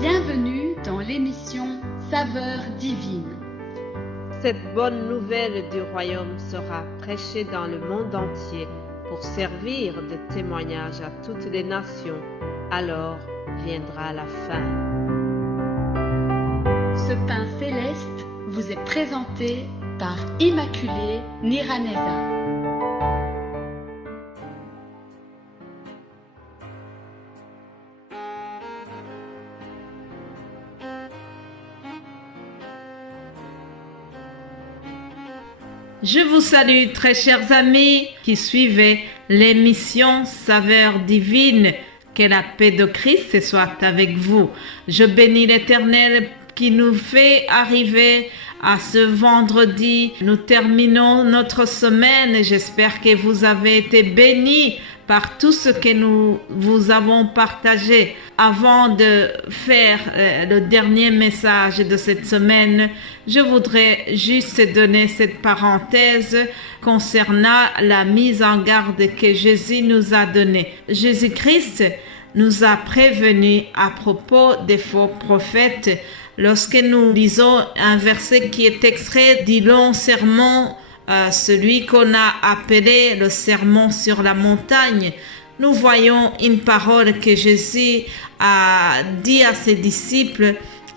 Bienvenue dans l'émission Saveurs divines. Cette bonne nouvelle du royaume sera prêchée dans le monde entier pour servir de témoignage à toutes les nations. Alors viendra la fin. Ce pain céleste vous est présenté par Immaculée Niraneza. Je vous salue, très chers amis qui suivez l'émission Saveurs divines. Que la paix de Christ soit avec vous. Je bénis l'Éternel qui nous fait arriver à ce vendredi. Nous terminons notre semaine. J'espère que vous avez été bénis par tout ce que nous vous avons partagé. Avant de faire le dernier message de cette semaine, je voudrais juste donner cette parenthèse concernant la mise en garde que Jésus nous a donnée. Jésus-Christ nous a prévenus à propos des faux prophètes. Lorsque nous lisons un verset qui est extrait du long sermon, celui qu'on a appelé le sermon sur la montagne, nous voyons une parole que Jésus a dit à ses disciples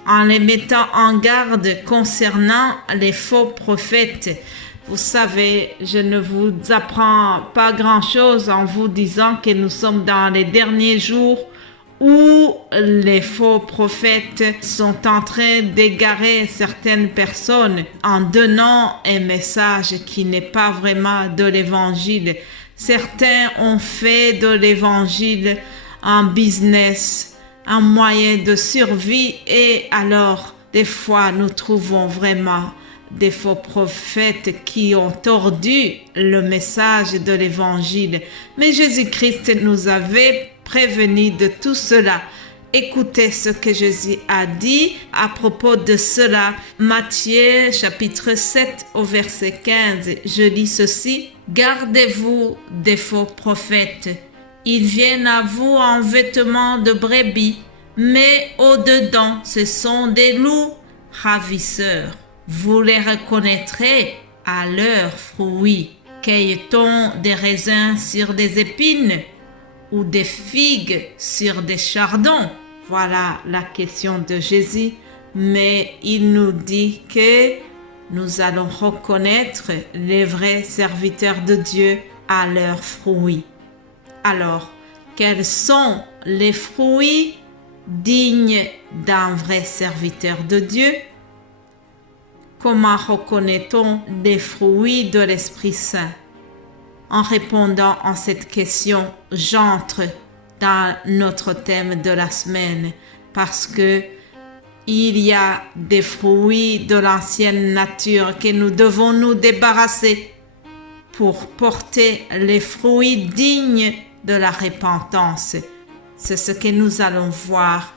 en les mettant en garde concernant les faux prophètes. Vous savez, je ne vous apprends pas grand-chose en vous disant que nous sommes dans les derniers jours où les faux prophètes sont en train d'égarer certaines personnes en donnant un message qui n'est pas vraiment de l'évangile. Certains ont fait de l'évangile un business, un moyen de survie, et alors des fois nous trouvons vraiment des faux prophètes qui ont tordu le message de l'évangile. Mais Jésus-Christ nous avait prévenus de tout cela. Écoutez ce que Jésus a dit à propos de cela. Matthieu chapitre 7 au verset 15. Je lis ceci. Gardez-vous des faux prophètes. Ils viennent à vous en vêtements de brebis, mais au-dedans, ce sont des loups ravisseurs. Vous les reconnaîtrez à leurs fruits. Cueille-t-on des raisins sur des épines ou des figues sur des chardons? Voilà la question de Jésus, mais il nous dit que nous allons reconnaître les vrais serviteurs de Dieu à leurs fruits. Alors, quels sont les fruits dignes d'un vrai serviteur de Dieu? Comment reconnaît-on les fruits de l'Esprit Saint? En répondant à cette question, j'entre dans notre thème de la semaine parce que il y a des fruits de l'ancienne nature que nous devons nous débarrasser pour porter les fruits dignes de la repentance. C'est ce que nous allons voir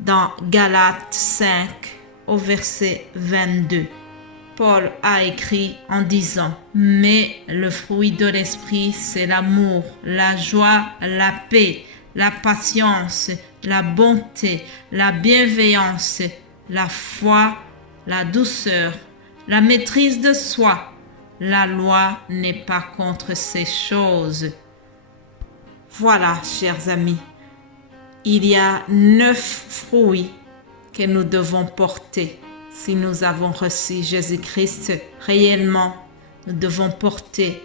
dans Galates 5 au verset 22. Paul a écrit en disant « Mais le fruit de l'esprit, c'est l'amour, la joie, la paix, la patience, la bonté, la bienveillance, la foi, la douceur, la maîtrise de soi. La loi n'est pas contre ces choses. » Voilà, chers amis, il y a 9 fruits que nous devons porter. Si nous avons reçu Jésus-Christ réellement, nous devons porter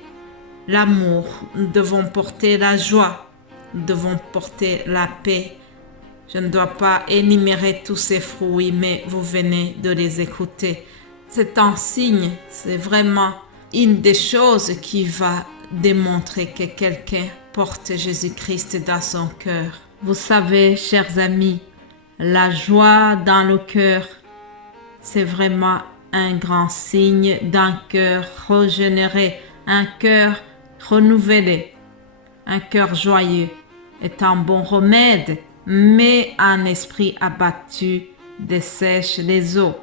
l'amour, nous devons porter la joie, nous devons porter la paix. Je ne dois pas énumérer tous ces fruits, mais vous venez de les écouter. C'est un signe, c'est vraiment une des choses qui va démontrer que quelqu'un porte Jésus-Christ dans son cœur. Vous savez, chers amis, la joie dans le cœur, c'est vraiment un grand signe d'un cœur régénéré, un cœur renouvelé. Un cœur joyeux est un bon remède, mais un esprit abattu dessèche les eaux.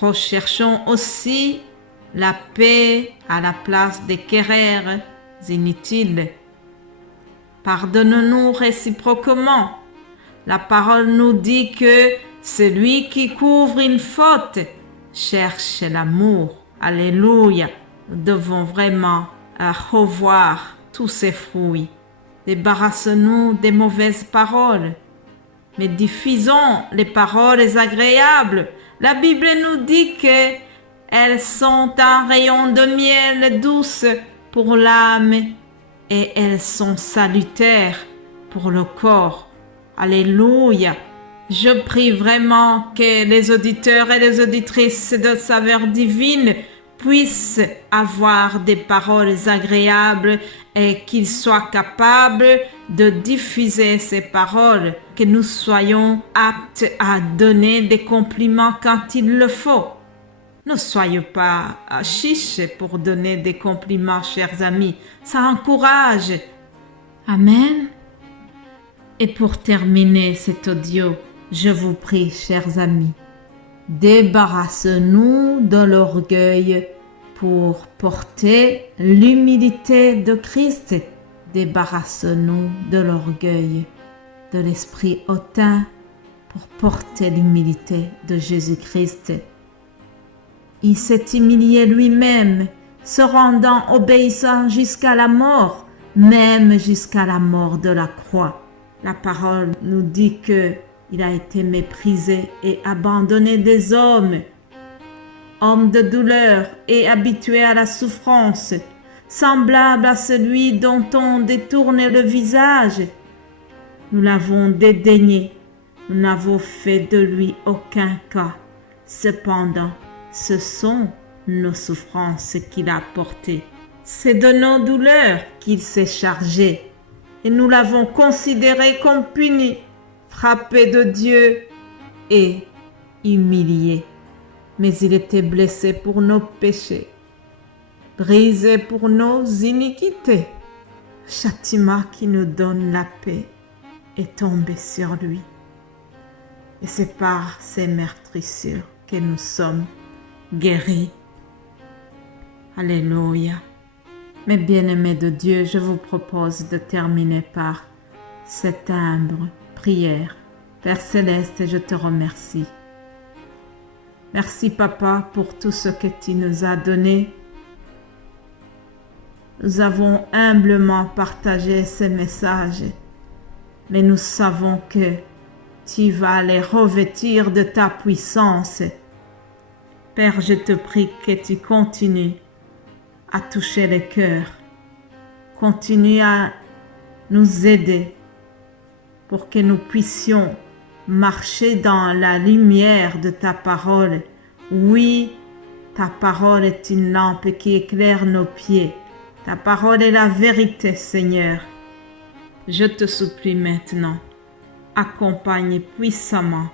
Recherchons aussi la paix à la place des querelles inutiles. Pardonnons-nous réciproquement. La parole nous dit que celui qui couvre une faute cherche l'amour. Alléluia. Nous devons vraiment revoir tous ces fruits. Débarrassons-nous des mauvaises paroles, mais diffusons les paroles agréables. La Bible nous dit qu'elles sont un rayon de miel douce pour l'âme et elles sont salutaires pour le corps. Alléluia. Je prie vraiment que les auditeurs et les auditrices de Saveurs Divines puissent avoir des paroles agréables et qu'ils soient capables de diffuser ces paroles, que nous soyons aptes à donner des compliments quand il le faut. Ne soyez pas chiches pour donner des compliments, chers amis. Ça encourage. Amen. Et pour terminer cet audio, je vous prie, chers amis, débarrassons-nous de l'orgueil pour porter l'humilité de Christ. Débarrassons-nous de l'orgueil, de l'esprit hautain pour porter l'humilité de Jésus-Christ. Il s'est humilié lui-même, se rendant obéissant jusqu'à la mort, même jusqu'à la mort de la croix. La parole nous dit qu'il a été méprisé et abandonné des hommes, homme de douleur et habitué à la souffrance, semblable à celui dont on détourne le visage. Nous l'avons dédaigné, nous n'avons fait de lui aucun cas. Cependant, ce sont nos souffrances qu'il a portées. C'est de nos douleurs qu'il s'est chargé et nous l'avons considéré comme puni, frappé de Dieu et humilié. Mais il était blessé pour nos péchés, brisé pour nos iniquités. Le châtiment qui nous donne la paix est tombé sur lui. Et c'est par ses meurtrissures que nous sommes guéris. Alléluia. Mes bien-aimés de Dieu, je vous propose de terminer par cette humble prière. Père Céleste, je te remercie. Merci, Papa, pour tout ce que tu nous as donné. Nous avons humblement partagé ces messages, mais nous savons que tu vas les revêtir de ta puissance. Père, je te prie que tu continues à toucher les cœurs. Continue à nous aider pour que nous puissions marcher dans la lumière de ta parole. Oui, ta parole est une lampe qui éclaire nos pieds. Ta parole est la vérité, Seigneur. Je te supplie maintenant, accompagne puissamment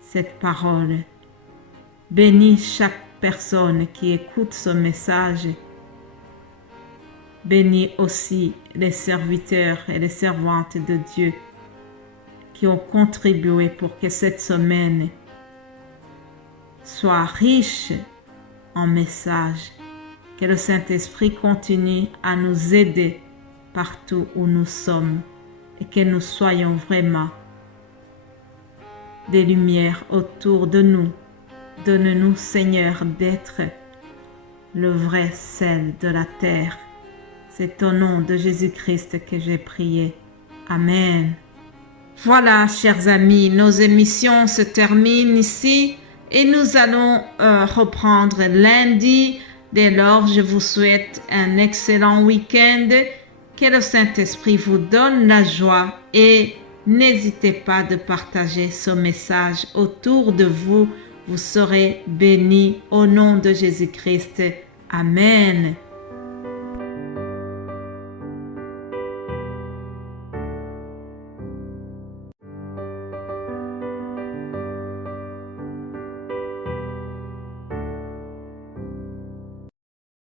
cette parole. Bénis chaque personne qui écoute ce message. Bénis aussi les serviteurs et les servantes de Dieu qui ont contribué pour que cette semaine soit riche en messages. Que le Saint-Esprit continue à nous aider partout où nous sommes et que nous soyons vraiment des lumières autour de nous. Donne-nous, Seigneur, d'être le vrai sel de la terre. C'est au nom de Jésus-Christ que j'ai prié. Amen. Voilà, chers amis, nos émissions se terminent ici et nous allons reprendre lundi. Dès lors, je vous souhaite un excellent week-end. Que le Saint-Esprit vous donne la joie et n'hésitez pas de partager ce message autour de vous. Vous serez bénis au nom de Jésus-Christ. Amen.